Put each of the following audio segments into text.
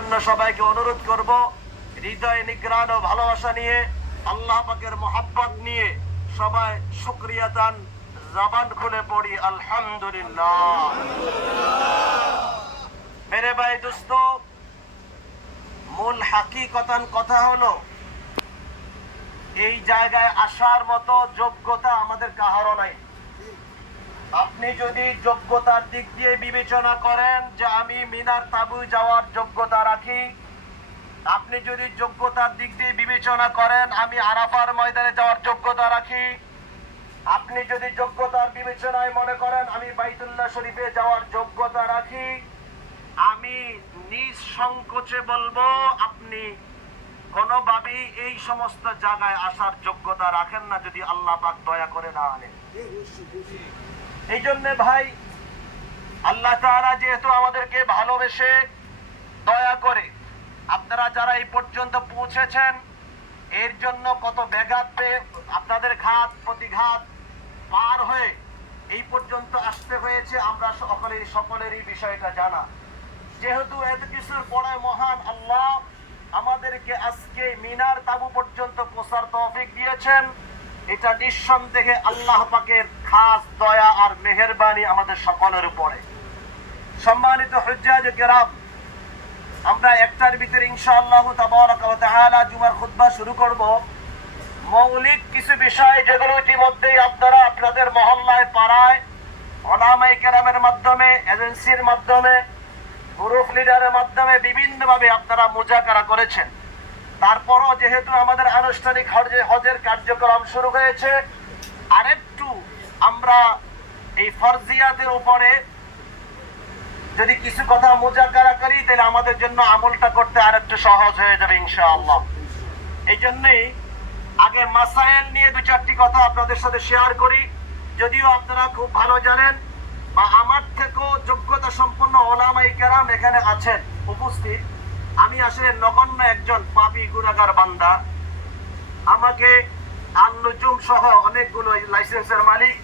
সবাইকে অনুরোধ করব হৃদয় নিগ্রাণ ও ভালোবাসা নিয়ে আল্লাহ পাকের মোহাব্বত নিয়ে সবাই শুকরিয়া দান জবান খুলে পড়ি আলহামদুলিল্লাহ। মেরে ভাই দোস্ত, মূল হাকিকতান কথা হলো এই জায়গায় আসার মতো যোগ্যতা আমাদের কাহারও নাই। আপনি যদি যোগ্যতার দিক দিয়ে বিবেচনা করেন যে আমি মিনার তাবু যাওয়ার যোগ্যতা রাখি, আপনি যদি যোগ্যতার দিক দিয়ে বিবেচনা করেন আমি আরাফার ময়দানে যাওয়ার যোগ্যতা রাখি, আপনি যদি যোগ্যতার বিবেচনায় মনে করেন আমি বাইতুল্লাহ শরীফে যাওয়ার যোগ্যতা রাখি, আমি নিঃসংকোচে বলবো আপনি কোনোভাবেই এই সমস্ত জায়গায় আসার যোগ্যতা রাখেন না যদি আল্লাহ পাক দয়া করে না আনেন। এই জন্য ভাই, আল্লাহ তাআলা যেহেতু আমাদেরকে ভালোবেসে দয়া করে আপনারা যারা এই পর্যন্ত পৌঁছেছেন এর জন্য কত ব্যাঘাত পেয়ে আপনাদের ঘাত প্রতিঘাত পার হয়ে এই পর্যন্ত আসতে হয়েছে, আমরা সকলেরই বিষয়টা জানা। যেহেতু এত কিছুর পরে মহান আল্লাহ আমাদেরকে আজকে মিনার তাবু পর্যন্ত পৌঁছার তৌফিক দিয়েছেন, এটা নিঃসন্দেহে আল্লাহ পাকের খাস দয়া আর মেহেরবানি আমাদের সকলের উপরে। সম্মানিত হুজ্জাজ কেরাম, আমরা একটার ভিতরে ইনশাআল্লাহ তাবারাকা ওয়া তাআলা জুমার খুতবা শুরু করব। মৌলিক কিছু বিষয় যেগুলো ইতিমধ্যেই আপনারা আপনাদের মহল্লায় পাড়ায় ওলামায়ে কেরামের মাধ্যমে, এজেন্সির মাধ্যমে, গ্রুপ লিডারের মাধ্যমে বিভিন্নভাবে আপনারা মুজাকারা করেছেন। তারপরও যেহেতু আমাদের আনুষ্ঠানিক হজের কার্যক্রম শুরু হয়েছে, আরেকটু আমরা এই ফরজিয়াতের উপরে যদি কিছু কথা মুজাকারা করি তাহলে আমাদের জন্য আমলটা করতে আরেকটু সহজ হয়ে যাবে ইনশাআল্লাহ। এই জন্যই আগে মাসাইল নিয়ে দু চারটি কথা আপনাদের সাথে শেয়ার করি। যদিও আপনারা খুব ভালো জানেন বা আমার থেকেও যোগ্যতা সম্পন্ন ওলামায়ে কেরাম এখানে আছেন উপস্থিত, আমি আসলে নগণ্য একজন পাপী গুনাহগার বান্দা। আমাকে আল-নুজুম সহ অনেকগুলো লাইসেন্সের মালিক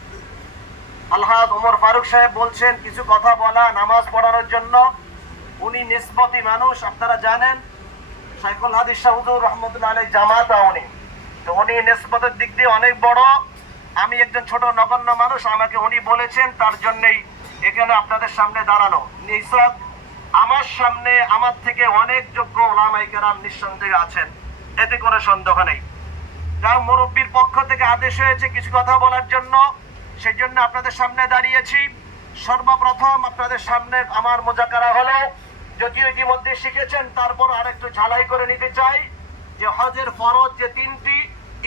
আলহাজ ওমর ফারুক সাহেব বলছেন কিছু কথা বলা নামাজ পড়ানোর জন্য। উনি নিসবতি মানুষ, আপনারা জানেন শাইখুল হাদিস শাহ হুজুর রহমতুল্লাহ আলাইহি জামাত উনি, তো উনি নিসবতের দিক দিয়ে অনেক বড়, আমি একজন ছোট নগণ্য মানুষ, আমাকে উনি বলেছেন তার জন্যই এখানে আপনাদের সামনে দাঁড়ানো। নিশ্চয় আমার সামনে আমার থেকে অনেক যোগ্য ওলামায়ে কেরাম নিঃসন্দেহে আছেন, এতে কোনো সন্দেহ নেই। যা মুরব্বীর পক্ষ থেকে আদেশ হয়েছে কিছু কথা বলার জন্য, সেই জন্য আপনাদের সামনে দাঁড়িয়েছি। সর্বপ্রথম আপনাদের সামনে আমার মুজাকারা হলো, যদিও ইতিমধ্যে শিখেছেন তারপর আরেকটু ঝালাই করে নিতে চাই যে হজের ফরজ যে তিনটি,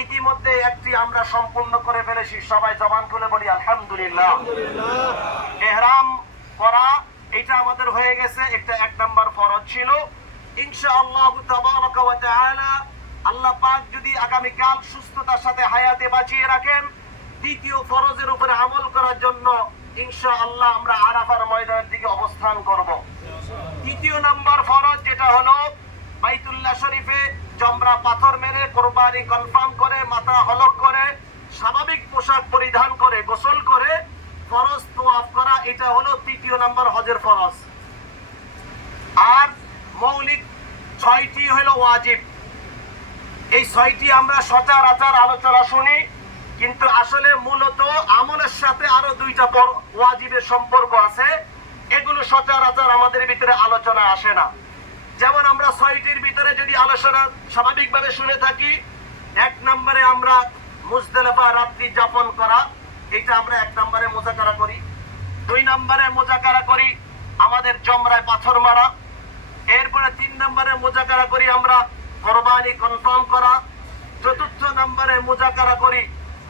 ইতিমধ্যে একটি আমরা সম্পূর্ণ করে ফেলেছি। সবাই জবান খুলে বলি আলহামদুলিল্লাহ। ইহরাম করা এটা আমাদের হয়ে গেছে, একটা এক নাম্বার ফরজ ছিল। ইনশাআল্লাহ তাবারাকা ওয়া তাআলা আল্লাহ পাক যদি আগামীকাল সুস্থতার সাথে হায়াতে বাঁচিয়ে রাখেন, দ্বিতীয় ফরজের উপরে আমল করার জন্য ইনশাআল্লাহ আমরা আরাফার ময়দানের দিকে অবস্থান করব। তৃতীয় নাম্বার ফরজ যেটা হলো বাইতুল্লাহ শরীফে জমরা পাথর মেরে কোরবানি কনফার্ম করে মাথা হলক করে স্বাভাবিক পোশাক পরিধান করে গোসল করে ফরজ তোয়াফ করা, এটা হলো তৃতীয় নাম্বার হজের ফরজ। আর মৌলিক 6টি হলো ওয়াজিব। এই 6টি আমরা সচরাচর আলোচনা শুনি, কিন্তু আসলে মূলত আমলের সাথে আরো 2টা ওয়াজিবের সম্পর্ক আছে, এগুলো সচরাচর আমাদের ভিতরে আলোচনা আসে না। যেমন আমরা 6টির ভিতরে যদি আলোচনা স্বাভাবিকভাবে শুনে থাকি, 1 নম্বরে আমরা মুজদালিফা রাত্রি যাপন করা, এটা আমরা 1 নম্বরে মুজাকারা করি। 2 নম্বরে মুজাকারা করি আমাদের জমরায় পাথর মারা। এরপরে 3 নম্বরে মুজাকারা করি আমরা কোরবানি কনফার্ম করা। 4র্থ নম্বরে মুজাকারা করি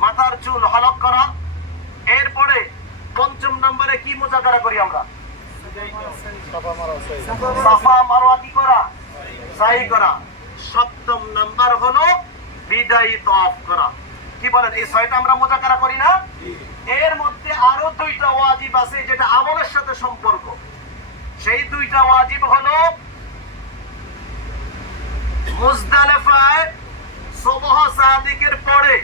মাথার চুল হলক করা। এরপরে 5ম নম্বরে কি মুজাকারা করি আমরা? সাফা মারওয়া কি করা? সাই করা। 7ম নাম্বার হলো বিদায়ী তাওয়াফ করা। কি বলেন, এই 6টা আমরা মুজাকারা করি না? এর মধ্যে আরো 2টা ওয়াজিব আছে যেটা আমলের সাথে সম্পর্ক। সেই 2টা ওয়াজিব হলো মুজদালিফায় সুবহ সাদিকের পরে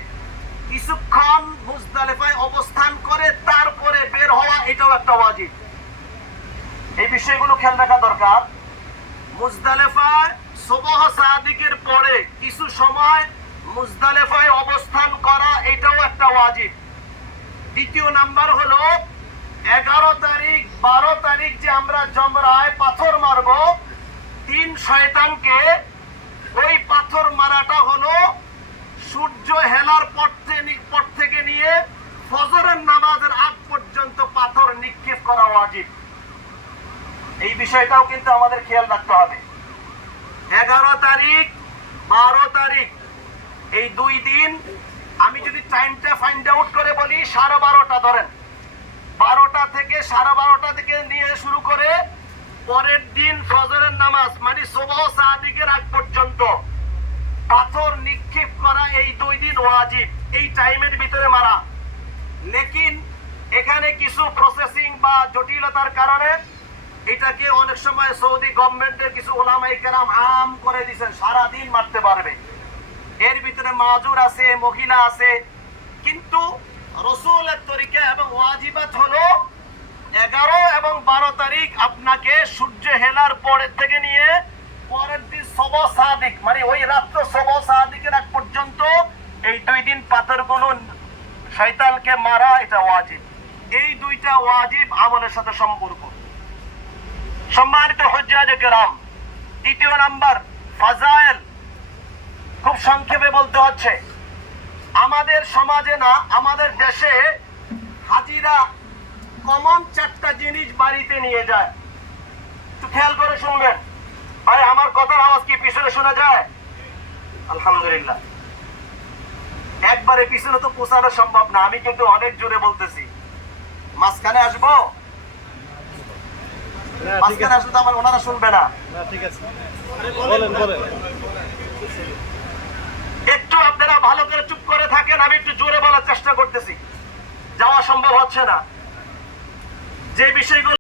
কিছুক্ষণ মুজদালিফায় অবস্থান করে তারপরে বের হওয়া, এটাও একটা ওয়াজিব। এই বিষয়গুলো খেয়াল রাখা দরকার। মুজদালিফায় সুবহ সাদিকের পরে কিছু সময় মুজদালিফায় অবস্থান করা, এটাও একটা ওয়াজিব। দ্বিতীয় নাম্বার হলো 11 তারিখ 12 তারিখ যে আমরা জমরায় পাথর মারব, 3 শয়তানকে ওই পাথর মারাটা হলো সূর্য হেলার পর থেকে নিয়ে ফজরের নামাজের আগ পর্যন্ত পাথর নিক্ষেপ করা ওয়াজিব। এই বিষয়টাও কিন্তু আমাদের খেয়াল রাখতে হবে। 11 তারিখ 12 তারিখ এই 2 দিন আমি যদি টাইমটা ফাইন্ড আউট করে বলি, 12:30 ধরেন, 12টা থেকে 12:30 থেকে নিয়ে শুরু করে পরের দিন ফজরের নামাজ মানে সুবহ সাদিকের আগ পর্যন্ত পাথর নিক্ষেপ করা, এই 2 দিন ওয়াজিব, এই টাইমের ভিতরে মারা। লেকিন এখানে কিছু প্রসেসিং বা জটিলতার কারণে এটাকে অনেক সময় সৌদি গভর্নমেন্টের কিছু ওলামায়ে কেরাম আম করে দিয়েছেন, সারা দিন মারতে পারবে। এর ভিতরে মাজুর আছে, মহিলা আছে, কিন্তু রাসূলের তরিকা এবং ওয়াজিবাত হলো 11 এবং 12 তারিখ আপনাকে সূর্য হেলার পরের থেকে নিয়ে পরের দিন সুবহ সাদিক মানে ওই রাত্র সুবহ সাদিকের আগ পর্যন্ত এই 2 দিন পাথরগুলো শয়তানকে মারা, এটা ওয়াজিব। এই 2টা ওয়াজিব আমলের সাথে সম্পর্ক। সম্মানিত হুজ্জাজে কেরাম, দ্বিতীয় নাম্বার ফাজাইল, খুব সংক্ষেপে বলতে হচ্ছে। আমাদের সমাজে না, আমাদের দেশে হাজিরা কমন 4টা জিনিস বাড়িতে নিয়ে যায়। একটু খেয়াল করে শুনবেন ভাই, আমার কথার আওয়াজ কি পিছনে শোনা যায়? আলহামদুলিল্লাহ। একবারে পিছনে তো পৌঁছানো সম্ভব না, আমি কিন্তু অনেক জোরে বলতেছি। মাঝখানে আসবো? মাঝখানে আসলে তো আমার ওনারা শুনবে না। ঠিক আছে, বলেন বলেন। একটু আপনারা ভালো করে চুপ করে থাকেন, আমি একটু জোরে বলার চেষ্টা করতেছি, যাওয়া সম্ভব হচ্ছে না। যে বিষয়গুলো